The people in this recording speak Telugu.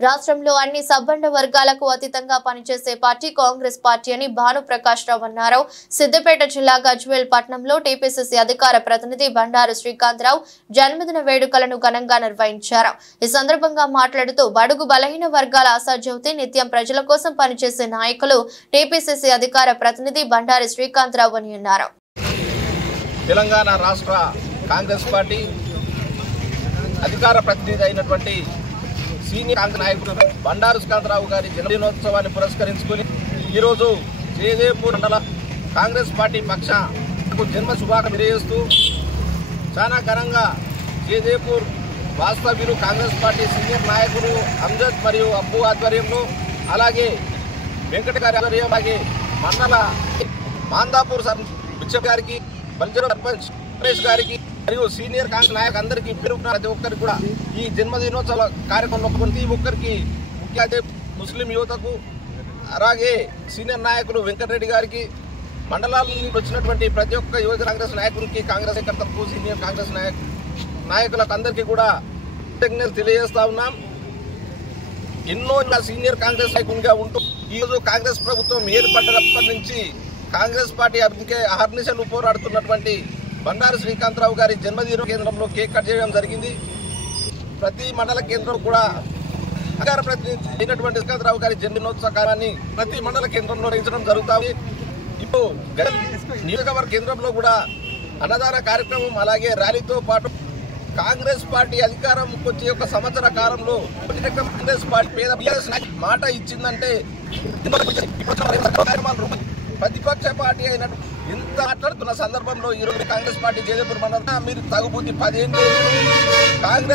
రాష్ట్రంలో అన్ని సబ్బండ వర్గాలకు అతీతంగా పనిచేసే పార్టీ కాంగ్రెస్ పార్టీ అని భానుప్రకాష్ రావు అన్నారు. సిద్దిపేట జిల్లా గజ్వేల్ పట్టణంలో టీపీసీసీ అధికార ప్రతినిధి బండారు శ్రీకాంతరావు జన్మదిన వేడుకలను ఘనంగా నిర్వహించారు. ఈ సందర్భంగా మాట్లాడుతూ బడుగు బలహీన వర్గాల ఆశాజ్యోతి నిత్యం ప్రజల కోసం పనిచేసే నాయకులు టీపీసీసీ అధికార ప్రతినిధి బండారు శ్రీకాంతరావు అని అన్నారు. తెలంగాణ రాష్ట్ర కాంగ్రెస్ పార్టీ అధికార ప్రతినిధి అయినటువంటి సీనియర్ కాంగ్రెస్ నాయకుడు బండారు శ్రీకాంతరావు గారి జన్మదినోత్సవాన్ని పురస్కరించుకుని ఈరోజు జయదేవ్పూర్ మండల కాంగ్రెస్ పార్టీ పక్షానికి జన్మ శుభాకాంక్షలు తెలియజేస్తూ చాలా ఘనంగా జయదేవ్పూర్ వాస్తవ్యులు కాంగ్రెస్ పార్టీ సీనియర్ నాయకులు అంజద్ మరియు అబ్బు ఆధ్వర్యంలో అలాగే వెంకట గారి ఆధ్వర్యం అలాగే మండల మాందాపూర్ బిచ్చప్ గారికి బల్జర్ సర్పంచ్ సురేష్ గారికి మరియు సీనియర్ కాంగ్రెస్ నాయకులు అందరికీ ప్రతి ఒక్కరికి కూడా ఈ జన్మదినోత్సవ కార్యక్రమంలో ప్రతి ఒక్కరికి ముఖ్య ముస్లిం యువతకు అలాగే సీనియర్ నాయకులు వెంకటరెడ్డి గారికి మండలాల నుంచి వచ్చినటువంటి ప్రతి ఒక్క యువత కాంగ్రెస్ నాయకులకి కాంగ్రెస్ కార్యకర్తలకు సీనియర్ కాంగ్రెస్ నాయకులకు అందరికీ కూడా కృతజ్ఞతలు తెలియజేస్తా ఉన్నాం. ఎన్నో సీనియర్ కాంగ్రెస్ నాయకునిగా ఉంటూ ఈరోజు కాంగ్రెస్ ప్రభుత్వం ఏర్పడినప్పటి నుంచి కాంగ్రెస్ పార్టీ అభివృద్ధికి అహర్నిశలు పోరాడుతున్నటువంటి బండారు శ్రీకాంతరావు గారి జన్మదిన కేంద్రంలో కేక్ కట్ చేయడం జరిగింది. ప్రతి మండల కేంద్రం కూడా అధికార ప్రతినిధి అయినటువంటి శ్రీకాంతరావు గారి జన్మదినోత్సవ కార్యాన్ని ప్రతి మండల కేంద్రంలో నిర్వహించడం జరుగుతుంది. ఇప్పుడు నియోజకవర్గ కేంద్రంలో కూడా అన్నదాన కార్యక్రమం అలాగే ర్యాలీతో పాటు కాంగ్రెస్ పార్టీ అధికారం వచ్చే ఒక సంవత్సర కాలంలో కాంగ్రెస్ పార్టీ పేద మాట ఇచ్చిందంటే ప్రతిపక్ష పార్టీ అయినట్టు ఇంత మాట్లాడుతున్న సందర్భంలో ఈరోజు కాంగ్రెస్ పార్టీ జయదేవ్పూర్ మండలం మీరు తగుబుద్ధి 10 ఏళ్ళు కాంగ్రెస్